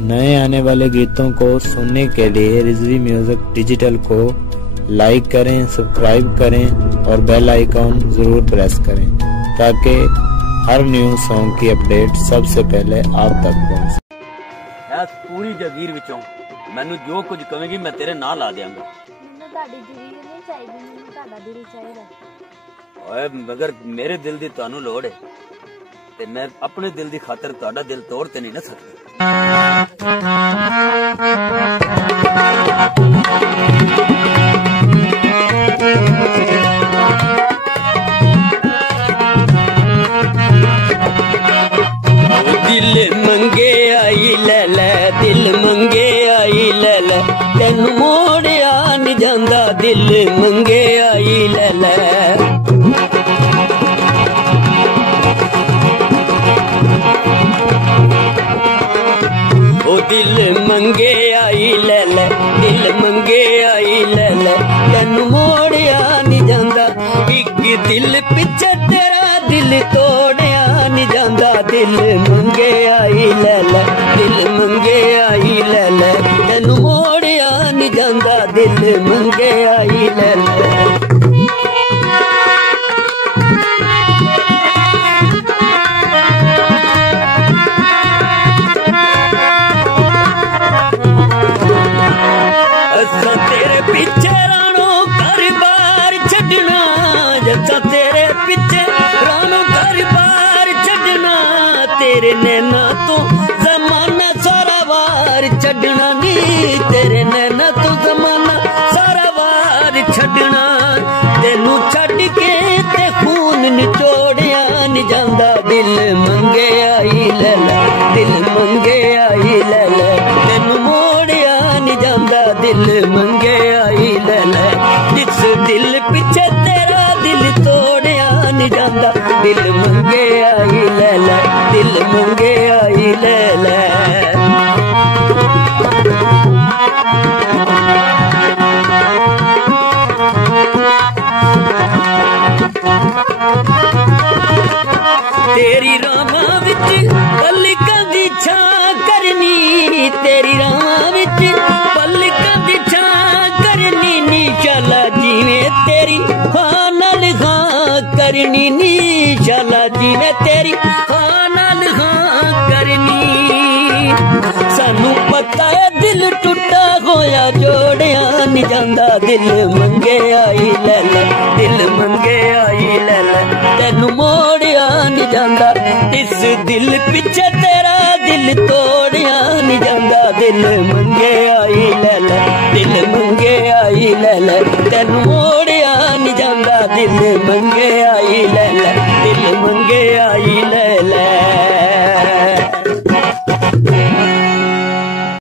नए आने वाले गीतों को सुनने के लिए रिजवी म्यूजिक डिजिटल को लाइक करें, सब्सक्राइब करें और बेल आइकॉन जरूर प्रेस करें ताकि हर न्यू सॉन्ग की अपडेट सबसे पहले आप तक पहुंचे। पूरी जागीर विचों मैनू जो कुछ कहेगी मैं तेरे नाल ला देंगा। मगर मेरे दिल दी तानू लोड़ है ते मैं अपने दिल दी खातर ताड़ा दिल तोड़ ते नहीं ना सकती। दिल मंगे आई ले ले, दिल मंगे आई ले ले, तेन मोड़िया नहीं जांदा, दिल मंगे आई ले ले। ओ दिल मंगे आई ले ले, दिल मंगे आई ले ले, तेन मोड़िया नहीं जांदा, एक दिल पिछे तेरा दिल तोड़िया नहीं जांदा, दिल मंगे आई ले ले, दिल मंगे आई ले ले, तेन मोड़िया नहीं जांदा, दिल मंगे आई ले ले। तेरे पीछे रानो घर बार छड़ना, जसा तेरे पीछे रानो घर बार छड़ना, तेरे नैना तो जमाना सारा वार छड़ना नी, तेरे नैना तो जमाना सारा वार छड़ना, तेनू छड़ के ते खून निचोड़िया नहीं जांदा, दिल मंगे आई ले ले, दिल मंगे आई ले ले, तेनू मोड़िया नहीं जांदा, दिल मंगे आई ले ले, जिस दिल पीछे तेरा दिल तोड़िया नहीं जांदा, दिल मंगे आई ले ले, दिल मंगे आई ले ले। तेरी रामा विच पलकां दी छां करनी, तेरी रामा विच पलकां दी छां करनी नी, शाला जिवें तेरी हां नाल हां करनी नी, शाला जिवें तेरी हां नाल हां करनी। सानू पता है दिल टुटा होया जोड़िया नहीं जांदा, दिल मंगे आई ले ले, दिल मंगे आई ले ले, तेनू मोड़िया नहीं जांदा, इस दिल पीछे तेरा दिल तोड़िया नहीं जांदा, दिल मंगे आई ले ले, दिल मंगे आई ले ले, तेनू मोड़िया नहीं जांदा, दिल मंगे आई ले ले, दिल मंगे आई